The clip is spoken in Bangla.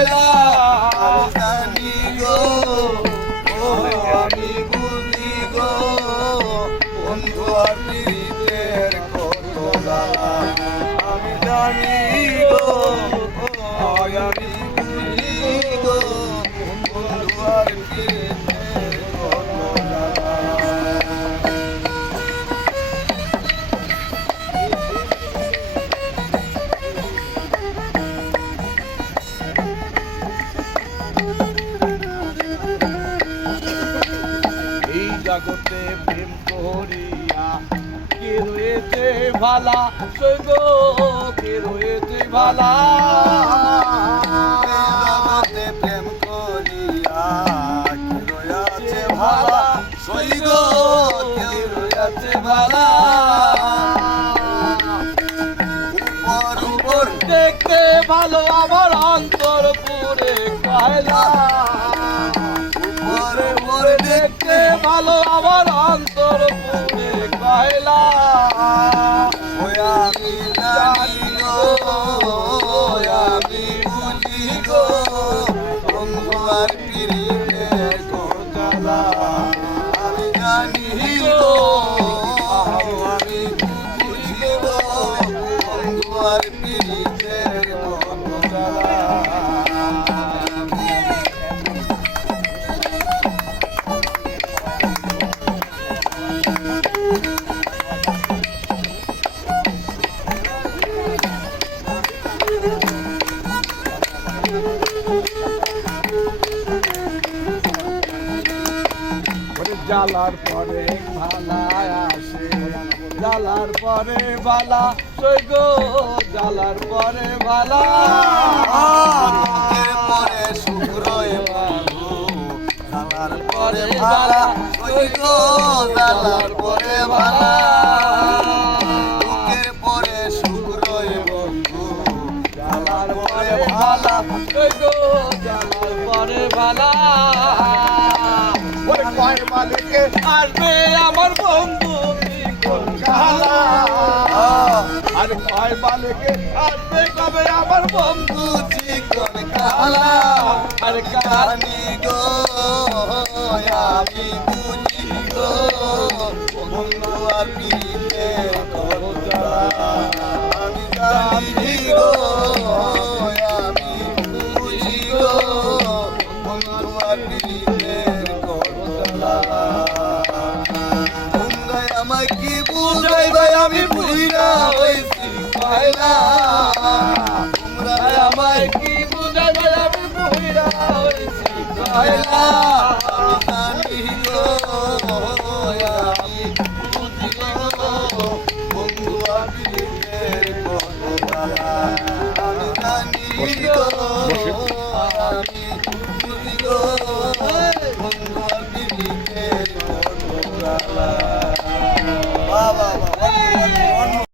কয়লা জানি গো ও আমি বুঝি গো বন্ধু আর পীড়িতের কত জ্বালা আমি জানি গো ও আমি বুঝি গো বন্ধু আর পীড়িতের কত জ্বালা। এই জগতে প্রেম করিয়া কে রয়েছে ভালা সৈগো কে রয়েছে ভালা জগতে প্রেম করিয়া কে রয়েছে ভালা সৈগো কে রয়েছে ভালা উপর উপর দেখতে ভালো আমার অন্তর পুরে কয়লা দেখতে ভালো আমার অন্তর পুরে কয়লা আমি জানি গো আমি বুঝি গো বন্ধু আর পীড়িতের কত জ্বালা আমি জানি গো আমি বুঝি গো বন্ধু আর পীড়িতের কত জ্বালা। জ্বালার পরে ভালা আসে জ্বালার পরে ভালা সৈগো জ্বালার পরে ভালা পরে শুক্রয় বাবু জ্বালার পরে ভালা সৈগো জ্বালার পরে ভালা পরে শুক্রয় বন্ধু জ্বালার পরে ভালা সৈগো জ্বালার পরে ভালা কয় মালিকে আসবে আমার বন্ধু কালা আর কয় মালিকে আসবে কবে আমার বন্ধু চিকন কালা আর কানি গো আমি বুঝি গো বন্ধু আর পীড়িতে কত জ্বালা আমি জানি গো আমি বুঝি গো বন্ধু আর পীড়িতে আমায় কি বুঝাই ভাই আমি বুঝি না হয়েছি কয়লা তোমরা আমায় কি বুঝাই ভাই আমি বুঝি না হয়েছি কয়লা আমি জানি গো